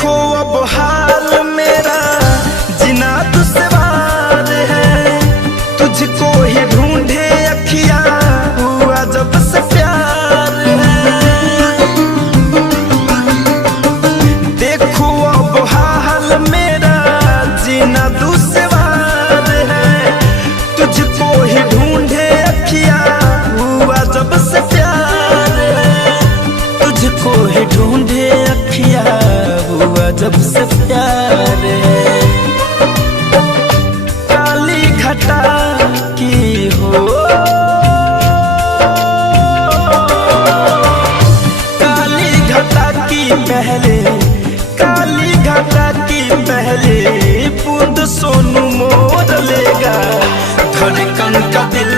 देखो अब हाल मेरा जीना दुश्वार है, तुझको ही ढूंढे अखियां हुआ जब से प्यार है। देखो अब हाल मेरा जीना दुश्वार है, तुझको ही ढूंढे अखियां हुआ जब से प्यार है, तुझको ही ढूंढे अखियां हुआ जब से प्यार है। काली घटा की हो, काली घटा की पहले, काली घटा की पहले बूंद सोनू मोर लेगा, धड़कन का दिल